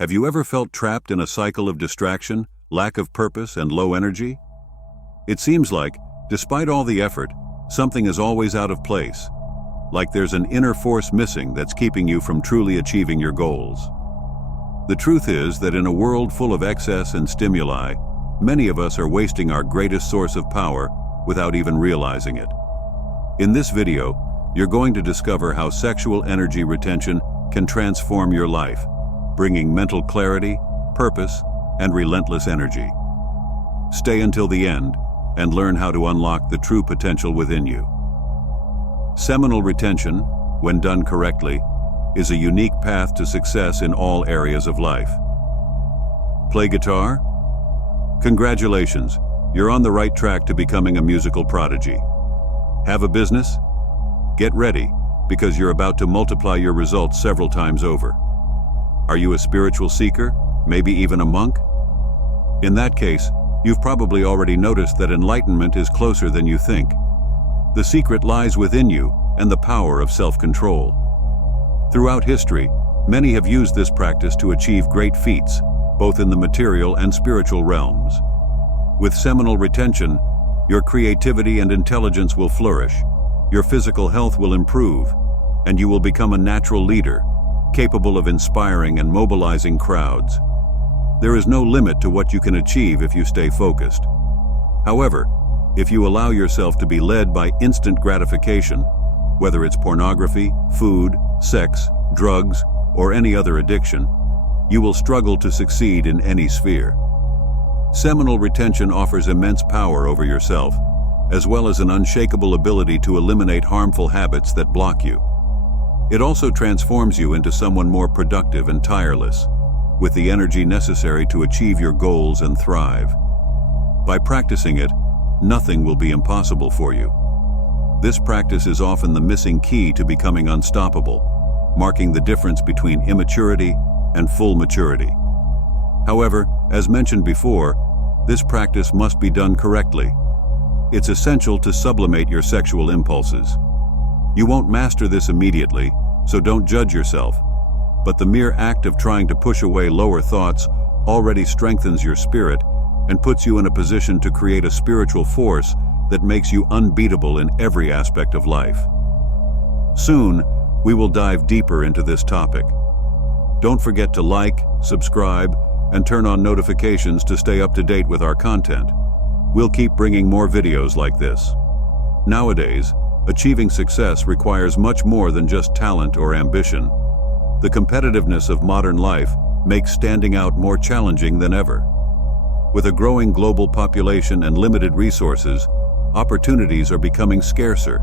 Have you ever felt trapped in a cycle of distraction, lack of purpose, and low energy? It seems like, despite all the effort, something is always out of place. Like there's an inner force missing that's keeping you from truly achieving your goals. The truth is that in a world full of excess and stimuli, many of us are wasting our greatest source of power without even realizing it. In this video, you're going to discover how sexual energy retention can transform your life, bringing mental clarity, purpose, and relentless energy. Stay until the end and learn how to unlock the true potential within you. Seminal retention, when done correctly, is a unique path to success in all areas of life. Play guitar? Congratulations, you're on the right track to becoming a musical prodigy. Have a business? Get ready, because you're about to multiply your results several times over. Are you a spiritual seeker, maybe even a monk? In that case, you've probably already noticed that enlightenment is closer than you think. The secret lies within you and the power of self-control. Throughout history, many have used this practice to achieve great feats, both in the material and spiritual realms. With seminal retention, your creativity and intelligence will flourish, your physical health will improve, and you will become a natural leader, capable of inspiring and mobilizing crowds. There is no limit to what you can achieve if you stay focused. However, if you allow yourself to be led by instant gratification, whether it's pornography, food, sex, drugs, or any other addiction, you will struggle to succeed in any sphere. Seminal retention offers immense power over yourself, as well as an unshakable ability to eliminate harmful habits that block you. It also transforms you into someone more productive and tireless, with the energy necessary to achieve your goals and thrive. By practicing it, nothing will be impossible for you. This practice is often the missing key to becoming unstoppable, marking the difference between immaturity and full maturity. However, as mentioned before, this practice must be done correctly. It's essential to sublimate your sexual impulses. You won't master this immediately, so don't judge yourself. But the mere act of trying to push away lower thoughts already strengthens your spirit and puts you in a position to create a spiritual force that makes you unbeatable in every aspect of life. Soon, we will dive deeper into this topic. Don't forget to like, subscribe, and turn on notifications to stay up to date with our content. We'll keep bringing more videos like this. Nowadays, achieving success requires much more than just talent or ambition. The competitiveness of modern life makes standing out more challenging than ever. With a growing global population and limited resources, opportunities are becoming scarcer,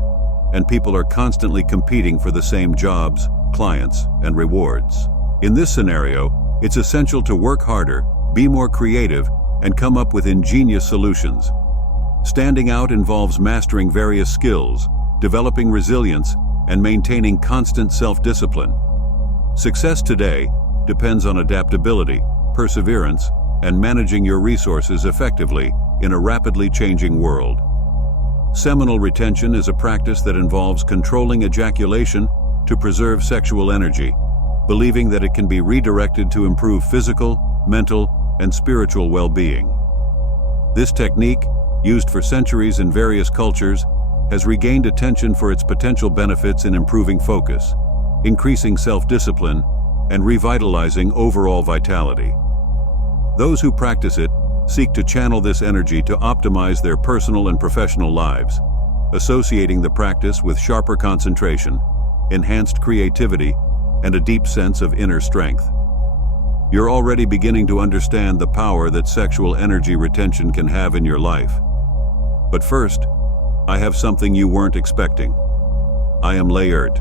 and people are constantly competing for the same jobs, clients, and rewards. In this scenario, it's essential to work harder, be more creative, and come up with ingenious solutions. Standing out involves mastering various skills, developing resilience, and maintaining constant self-discipline. Success today depends on adaptability, perseverance, and managing your resources effectively in a rapidly changing world. Seminal retention is a practice that involves controlling ejaculation to preserve sexual energy, believing that it can be redirected to improve physical, mental, and spiritual well-being. This technique, used for centuries in various cultures, has regained attention for its potential benefits in improving focus, increasing self-discipline, and revitalizing overall vitality. Those who practice it seek to channel this energy to optimize their personal and professional lives, associating the practice with sharper concentration, enhanced creativity, and a deep sense of inner strength. You're already beginning to understand the power that sexual energy retention can have in your life. But first, I have something you weren't expecting. I am Layert,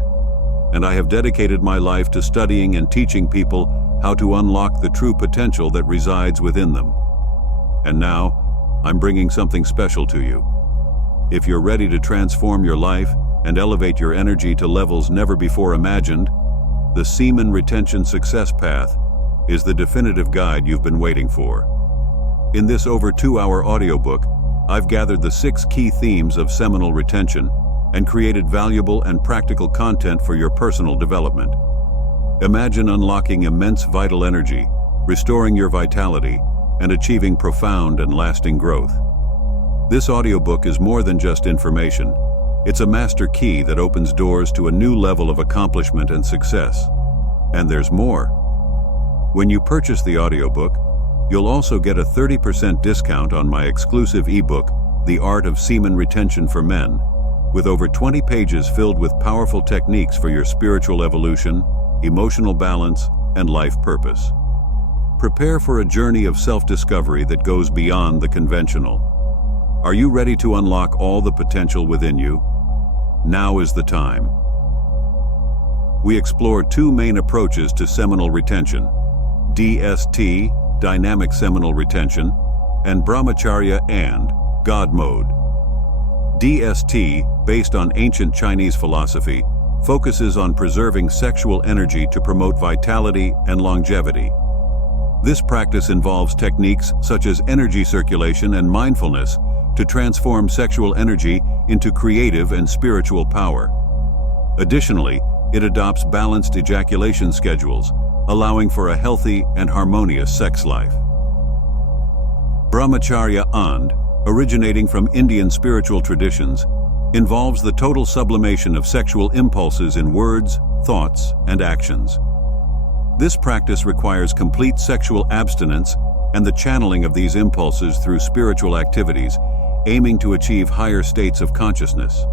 and I have dedicated my life to studying and teaching people how to unlock the true potential that resides within them. And now, I'm bringing something special to you. If you're ready to transform your life and elevate your energy to levels never before imagined, the Semen Retention Success Path is the definitive guide you've been waiting for. In this over 2-hour audiobook, I've gathered the 6 key themes of seminal retention and created valuable and practical content for your personal development. Imagine unlocking immense vital energy, restoring your vitality, and achieving profound and lasting growth. This audiobook is more than just information. It's a master key that opens doors to a new level of accomplishment and success. And there's more. When you purchase the audiobook, you'll also get a 30% discount on my exclusive ebook, The Art of Semen Retention for Men, with over 20 pages filled with powerful techniques for your spiritual evolution, emotional balance, and life purpose. Prepare for a journey of self-discovery that goes beyond the conventional. Are you ready to unlock all the potential within you? Now is the time. We explore two main approaches to seminal retention: DST, Dynamic Seminal Retention, and Brahmacharya and God Mode. DST, based on ancient Chinese philosophy, focuses on preserving sexual energy to promote vitality and longevity. This practice involves techniques such as energy circulation and mindfulness to transform sexual energy into creative and spiritual power. Additionally, it adopts balanced ejaculation schedules, allowing for a healthy and harmonious sex life. Brahmacharya and, originating from Indian spiritual traditions, involves the total sublimation of sexual impulses in words, thoughts, and actions. This practice requires complete sexual abstinence and the channeling of these impulses through spiritual activities, aiming to achieve higher states of consciousness.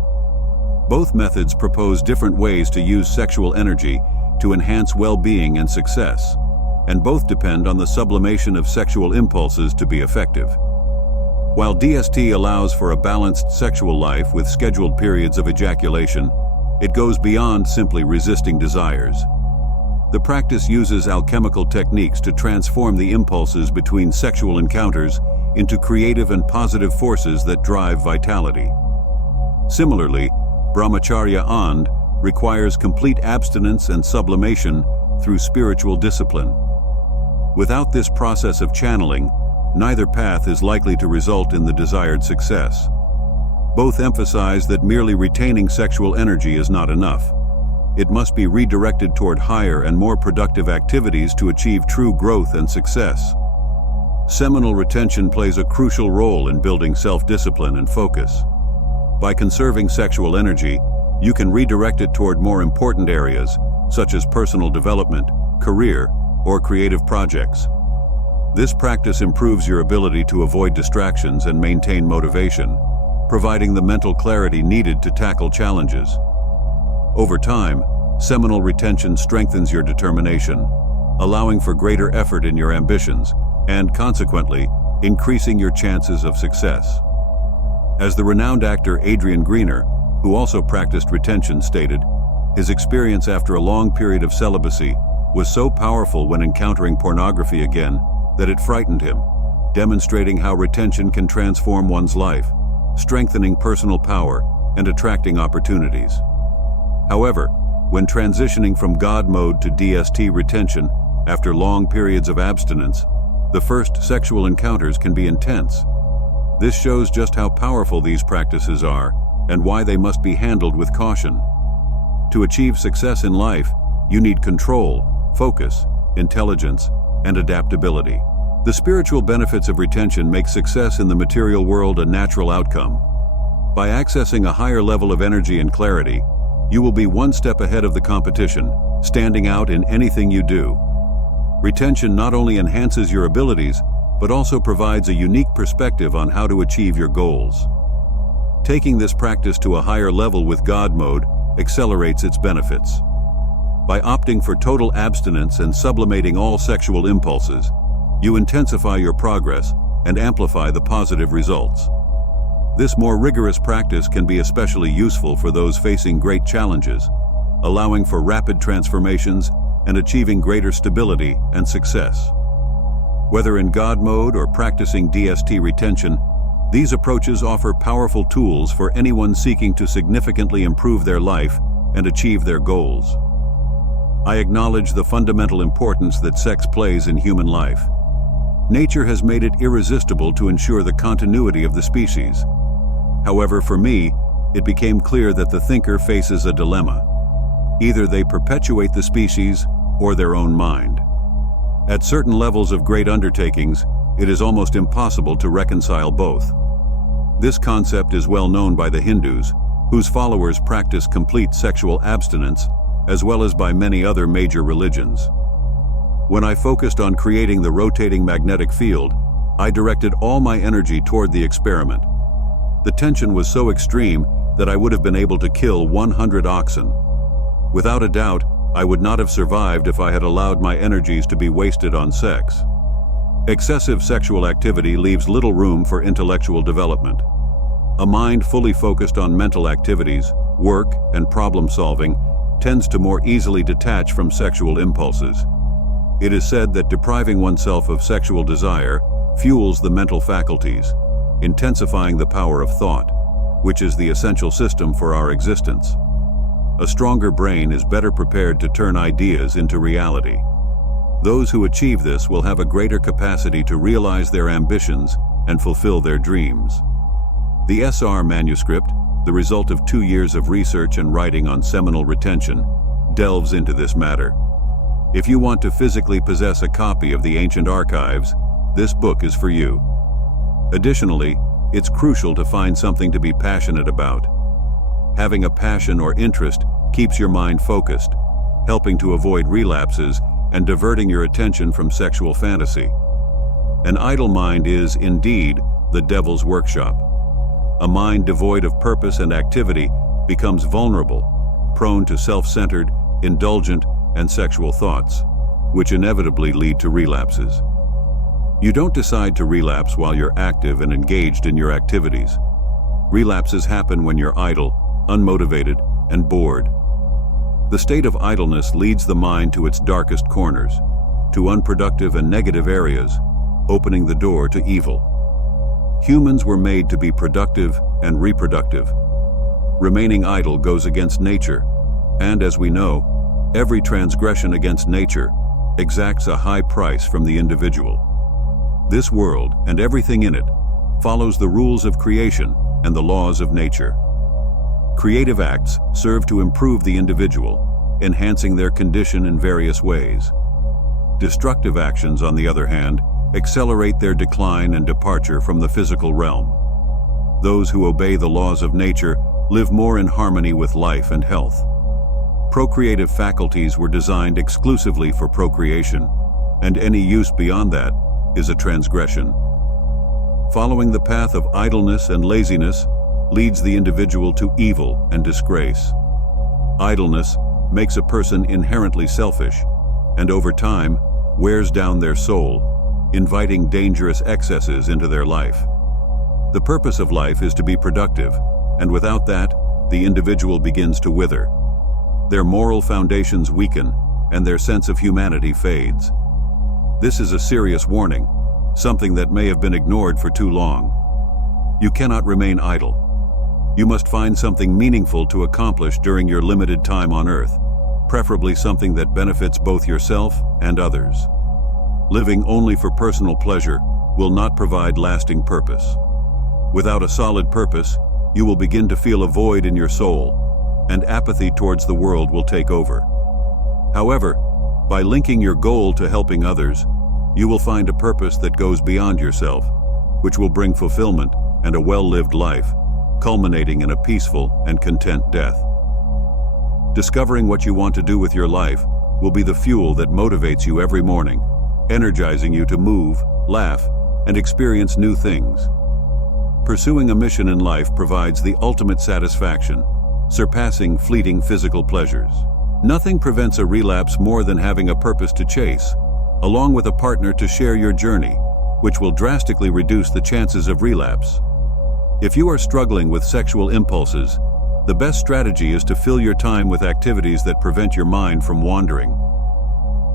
Both methods propose different ways to use sexual energy to enhance well-being and success, and both depend on the sublimation of sexual impulses to be effective. While DST allows for a balanced sexual life with scheduled periods of ejaculation, it goes beyond simply resisting desires. The practice uses alchemical techniques to transform the impulses between sexual encounters into creative and positive forces that drive vitality. Similarly, Brahmacharya and requires complete abstinence and sublimation through spiritual discipline. Without this process of channeling, neither path is likely to result in the desired success. Both emphasize that merely retaining sexual energy is not enough. It must be redirected toward higher and more productive activities to achieve true growth and success. Seminal retention plays a crucial role in building self-discipline and focus. By conserving sexual energy, you can redirect it toward more important areas, such as personal development, career, or creative projects. This practice improves your ability to avoid distractions and maintain motivation, providing the mental clarity needed to tackle challenges. Over time, seminal retention strengthens your determination, allowing for greater effort in your ambitions, and consequently, increasing your chances of success. As the renowned actor Adrian Grenier, who also practiced retention, stated, his experience after a long period of celibacy was so powerful when encountering pornography again that it frightened him, demonstrating how retention can transform one's life, strengthening personal power and attracting opportunities. However, when transitioning from God mode to DST retention after long periods of abstinence, the first sexual encounters can be intense. This shows just how powerful these practices are and why they must be handled with caution. To achieve success in life, you need control, focus, intelligence, and adaptability. The spiritual benefits of retention make success in the material world a natural outcome. By accessing a higher level of energy and clarity, you will be one step ahead of the competition, standing out in anything you do. Retention not only enhances your abilities, but also provides a unique perspective on how to achieve your goals. Taking this practice to a higher level with God mode accelerates its benefits. By opting for total abstinence and sublimating all sexual impulses, you intensify your progress and amplify the positive results. This more rigorous practice can be especially useful for those facing great challenges, allowing for rapid transformations and achieving greater stability and success. Whether in God mode or practicing DST retention, these approaches offer powerful tools for anyone seeking to significantly improve their life and achieve their goals. I acknowledge the fundamental importance that sex plays in human life. Nature has made it irresistible to ensure the continuity of the species. However, for me, it became clear that the thinker faces a dilemma. Either they perpetuate the species or their own mind. At certain levels of great undertakings, it is almost impossible to reconcile both. This concept is well known by the Hindus, whose followers practice complete sexual abstinence, as well as by many other major religions. When I focused on creating the rotating magnetic field, I directed all my energy toward the experiment. The tension was so extreme that I would have been able to kill 100 oxen. Without a doubt, I would not have survived if I had allowed my energies to be wasted on sex. Excessive sexual activity leaves little room for intellectual development. A mind fully focused on mental activities, work, and problem solving tends to more easily detach from sexual impulses. It is said that depriving oneself of sexual desire fuels the mental faculties, intensifying the power of thought, which is the essential system for our existence. A stronger brain is better prepared to turn ideas into reality. Those who achieve this will have a greater capacity to realize their ambitions and fulfill their dreams. The SR manuscript, the result of 2 years of research and writing on seminal retention, delves into this matter. If you want to physically possess a copy of the ancient archives, this book is for you. Additionally, it's crucial to find something to be passionate about. Having a passion or interest keeps your mind focused, helping to avoid relapses and diverting your attention from sexual fantasy. An idle mind is, indeed, the devil's workshop. A mind devoid of purpose and activity becomes vulnerable, prone to self-centered, indulgent, and sexual thoughts, which inevitably lead to relapses. You don't decide to relapse while you're active and engaged in your activities. Relapses happen when you're idle, unmotivated, and bored. The state of idleness leads the mind to its darkest corners, to unproductive and negative areas, opening the door to evil. Humans were made to be productive and reproductive. Remaining idle goes against nature, and as we know, every transgression against nature exacts a high price from the individual. This world, and everything in it, follows the rules of creation and the laws of nature. Creative acts serve to improve the individual, enhancing their condition in various ways. Destructive actions, on the other hand, accelerate their decline and departure from the physical realm. Those who obey the laws of nature live more in harmony with life and health. Procreative faculties were designed exclusively for procreation, and any use beyond that is a transgression. Following the path of idleness and laziness leads the individual to evil and disgrace. Idleness makes a person inherently selfish, and over time wears down their soul, inviting dangerous excesses into their life. The purpose of life is to be productive, and without that, the individual begins to wither. Their moral foundations weaken, and their sense of humanity fades. This is a serious warning, something that may have been ignored for too long. You cannot remain idle. You must find something meaningful to accomplish during your limited time on Earth, preferably something that benefits both yourself and others. Living only for personal pleasure will not provide lasting purpose. Without a solid purpose, you will begin to feel a void in your soul, and apathy towards the world will take over. However, by linking your goal to helping others, you will find a purpose that goes beyond yourself, which will bring fulfillment and a well-lived life, culminating in a peaceful and content death. Discovering what you want to do with your life will be the fuel that motivates you every morning, energizing you to move, laugh, and experience new things. Pursuing a mission in life provides the ultimate satisfaction, surpassing fleeting physical pleasures. Nothing prevents a relapse more than having a purpose to chase, along with a partner to share your journey, which will drastically reduce the chances of relapse. If you are struggling with sexual impulses, the best strategy is to fill your time with activities that prevent your mind from wandering.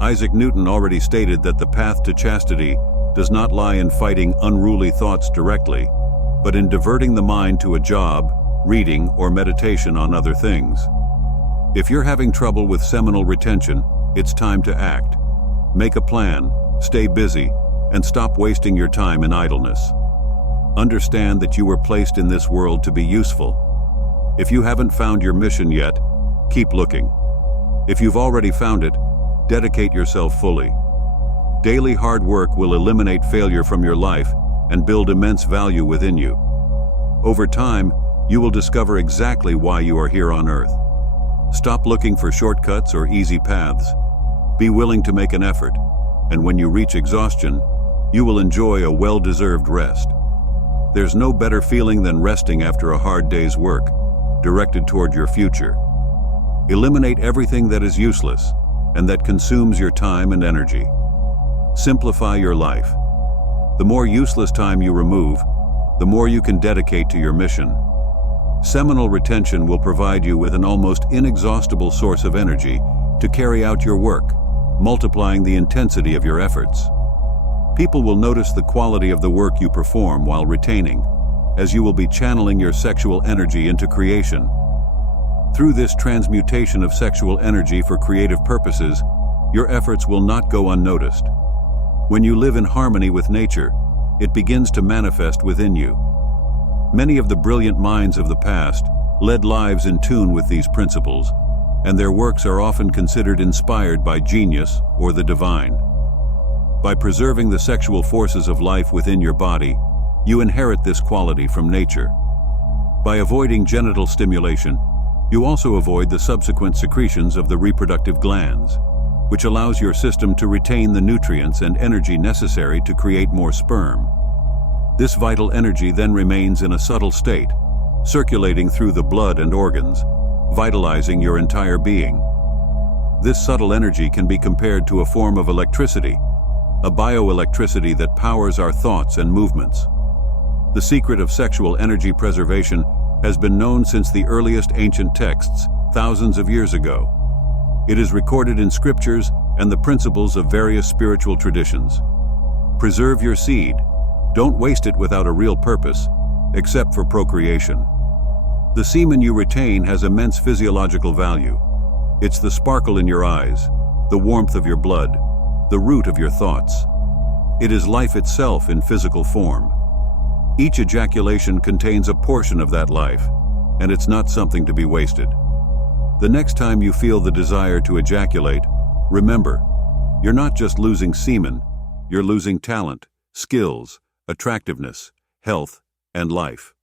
Isaac Newton already stated that the path to chastity does not lie in fighting unruly thoughts directly, but in diverting the mind to a job, reading, or meditation on other things. If you're having trouble with seminal retention, it's time to act. Make a plan, stay busy, and stop wasting your time in idleness. Understand that you were placed in this world to be useful. If you haven't found your mission yet, keep looking. If you've already found it, dedicate yourself fully. Daily hard work will eliminate failure from your life and build immense value within you. Over time, you will discover exactly why you are here on Earth. Stop looking for shortcuts or easy paths. Be willing to make an effort, and when you reach exhaustion, you will enjoy a well-deserved rest. There's no better feeling than resting after a hard day's work, directed toward your future. Eliminate everything that is useless and that consumes your time and energy. Simplify your life. The more useless time you remove, the more you can dedicate to your mission. Seminal retention will provide you with an almost inexhaustible source of energy to carry out your work, multiplying the intensity of your efforts. People will notice the quality of the work you perform while retaining, as you will be channeling your sexual energy into creation. Through this transmutation of sexual energy for creative purposes, your efforts will not go unnoticed. When you live in harmony with nature, it begins to manifest within you. Many of the brilliant minds of the past led lives in tune with these principles, and their works are often considered inspired by genius or the divine. By preserving the sexual forces of life within your body, you inherit this quality from nature. By avoiding genital stimulation, you also avoid the subsequent secretions of the reproductive glands, which allows your system to retain the nutrients and energy necessary to create more sperm. This vital energy then remains in a subtle state, circulating through the blood and organs, vitalizing your entire being. This subtle energy can be compared to a form of electricity, a bioelectricity that powers our thoughts and movements. The secret of sexual energy preservation has been known since the earliest ancient texts, thousands of years ago. It is recorded in scriptures and the principles of various spiritual traditions. Preserve your seed. Don't waste it without a real purpose, except for procreation. The semen you retain has immense physiological value. It's the sparkle in your eyes, the warmth of your blood, the root of your thoughts. It is life itself in physical form. Each ejaculation contains a portion of that life, and it's not something to be wasted. The next time you feel the desire to ejaculate, remember, you're not just losing semen, you're losing talent, skills, attractiveness, health, and life.